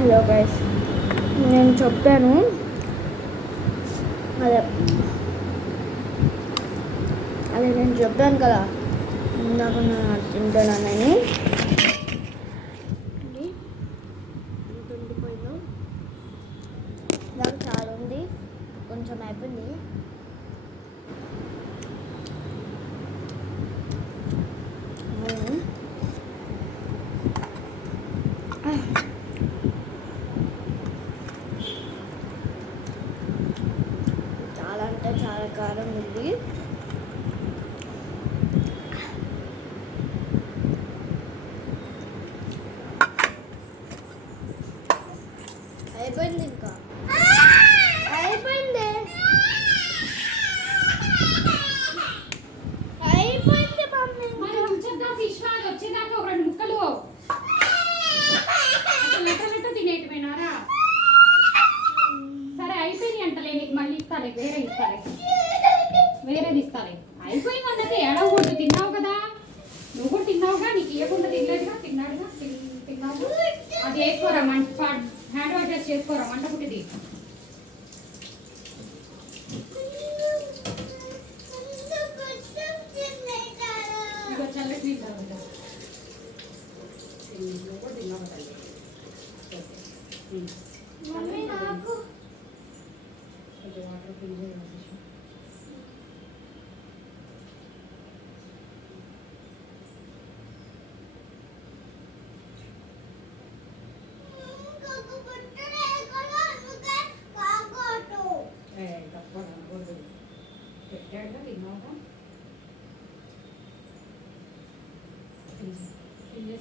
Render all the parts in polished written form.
Hello guys, నేను చెప్పాను అదే అదే నేను చెప్పాను కదా ఇందాక తింటానని. ఎంత ఉండిపోయిందో నాకు చాలా ఉంది, కొంచెం అయిపోయింది. చాలా అంటే చాలా కారం ఉంది. అయిపోయింది, ఇంకా అయిపోయింది అయిపోయింది వచ్చేదాకా ఒక 2 ముక్కలు తినేటిపోయినారా? సరే అయిపోయింది అంటలే, నీకు మళ్ళీ ఇస్తాలే, వేరేది ఇస్తాలే. అయిపోయింది అన్నది ఏడవకూడదు, తిన్నావు కదా, నువ్వు కూడా తిన్నావుగా, నీకు ఇవ్వకుండా తినలేదుగా, తిన్నావు. అది వేసుకోరా, హ్యాండ్ వాష్ చేసుకోరా, మంట పుట్టిది. చల్లటి నీళ్ళు తాగుతావు, నువ్వు కూడా తిన్నావు కదా. కొంచెం వాటర్ ఫిల్ చేయాలి. పెట్టాడుగా, తిన్నావుగా.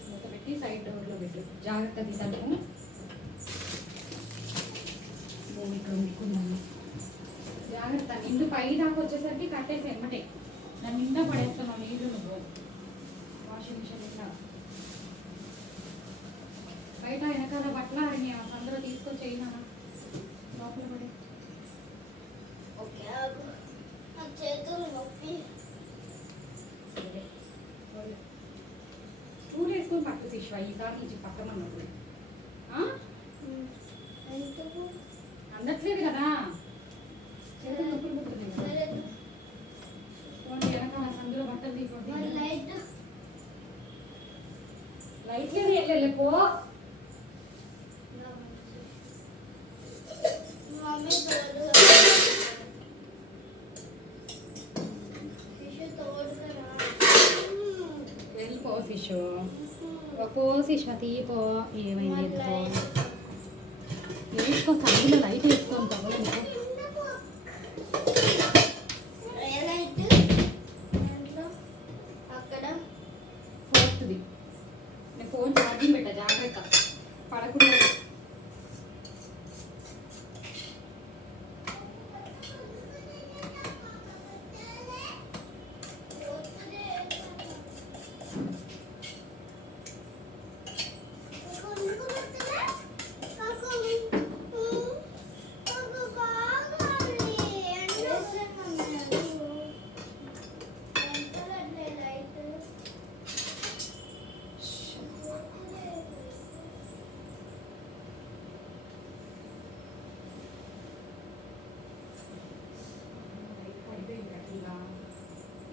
మూత పెట్టి సైడ్ డోర్లో పెట్టు, జాగ్రత్త తీసాను. ఇక్కడ ఉండుకున్నాను, జాగ్రత్త. నిండు పై దాకా వచ్చేసరికి కట్టేసి ఎమ్మటే దాని నిండా పడేస్తున్నావు నీళ్ళు. నువ్వు వాషింగ్ మిషన్ ఇట్లా బయట వెనకాల బట్టలు ఆడినాయి, అందరూ తీసుకొచ్చి అయినా లోపల పడే. స్టూల్ వేసుకొని పట్టు శిష్వ, ఈసారి నుంచి పక్కన ఉన్నప్పుడు అందట్లేదు కదా, వెనకాల సందులో బట్టలు తీసుకోండి. లైట్ లేదు, వెళ్ళపో. వెళ్ళిపో శిశు, పో శిశు, తీపో. ఏమైంది పో, వేసుకో, సందులో లైట్ వేసుకోని తగలేదు. ఫోర్త్ది నేను ఫోన్ ఛార్జింగ్ పెట్టా, జాగ్రత్త పడకుండా.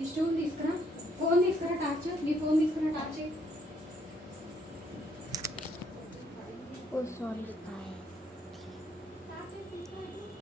ఈ స్టూల్ తీసుకురా, ఫోన్ తీసుకురా, టార్చ్, నీ ఫోన్ తీసుకురా, టార్చ్. ఓ సారీ.